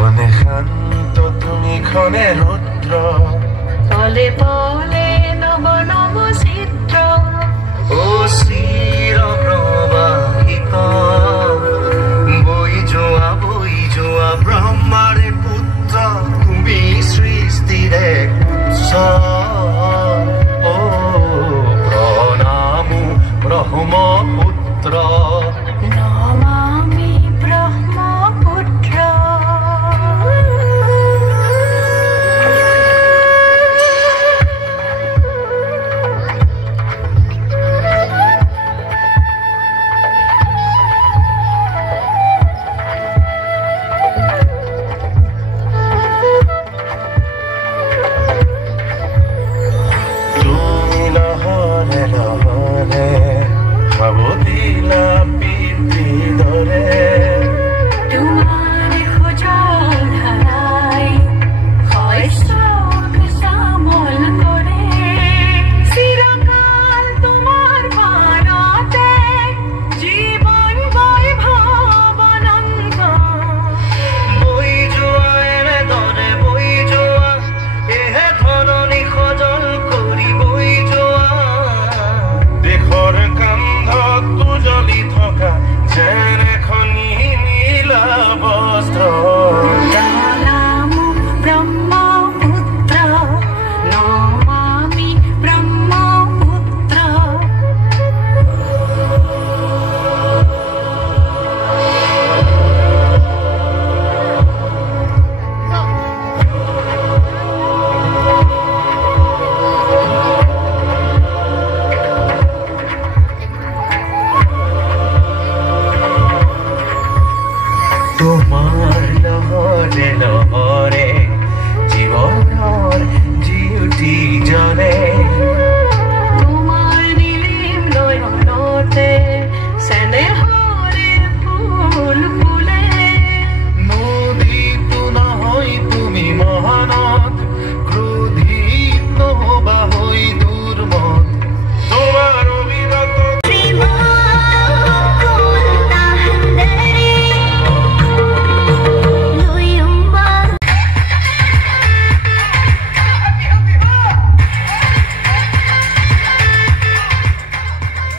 ক্ষণে শান্ত তুমি ক্ষণে ৰুদ্ৰ পলে পলে নব নব চিত্ৰ ও চিৰ প্ৰবাহিত বৈ যোৱা ব্ৰহ্মাৰে পুত্ৰ তুমি সৃষ্টিৰে উৎস ও প্ৰণামো ব্ৰহ্মপুত্ৰ নমামি Brahmaputra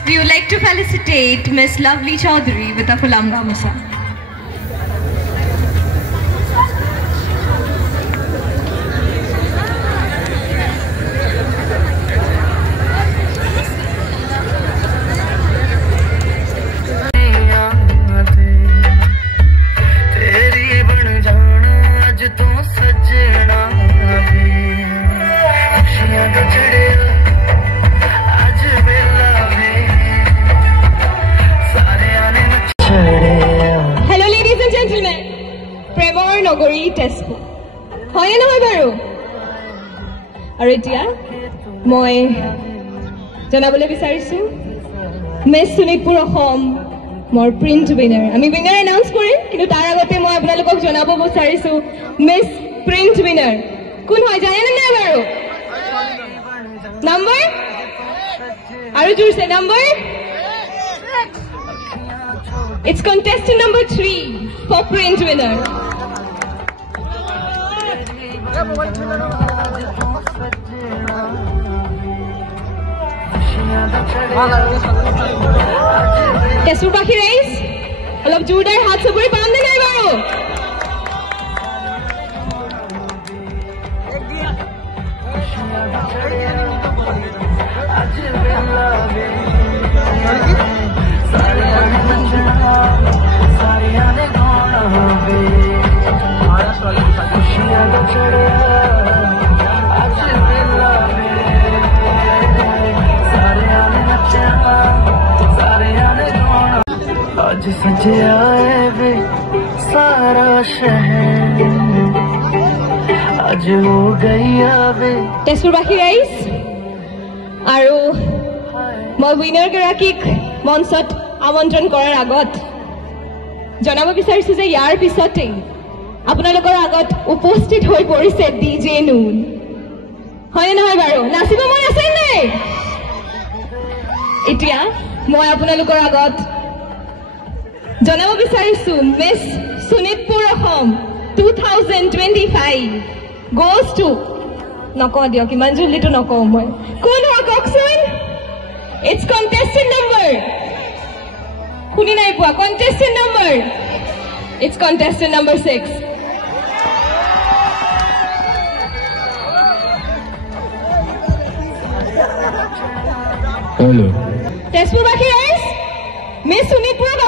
We would like to felicitate Miss Lovely Chaudhary with a Fulam Gamusa. Tesco. হয় নহয় বাৰু আৰু এতিয়া মই জনাবলৈ বিচাৰিছো মিছ শোণিতপুৰ অসম মোৰ প্ৰিন্ট উইনাৰ আমি উইনাৰ এনাউন্স কৰিম কিন্তু তাৰ আগতে মই আপোনালোকক জনাব বিচাৰিছো মিছ প্ৰিন্ট উইনাৰ কোন হয় জানে নে বাৰু নম্বৰ আৰু জোৰছে number It's contestant number 3 for print winner. Tesubaki race. Alab Judar hath saburi pamne nai baro. आज सजे आए वे सारा शहर आज हो गई आवे Tesubaki race. আৰু মই উইনাৰ গৰাকীক মঞ্চত আমন্ত্ৰণ কৰাৰ আগত জনাব বিচাৰিছো যে ইয়াৰ পিছতে আপোনালোকৰ আগত উপস্থিত হৈ পৰিছে ডিজে নুন হয় নহয় বাৰু নাচিব মন আছে নাই এতিয়া মই আপোনালোকৰ আগত জনাব বিচাৰিছো miss Sonitpur Assam 2025 goes to নকওঁ দিয়ক ইমান জলদিটো নকওঁ মই কোন হয় কওকচোন It's contestant number শুনি নাই পোৱা contestant number It's contestant number 6 Hello তেজপুৰবাসী ৰাইজ মিছ শোণিতপুৰক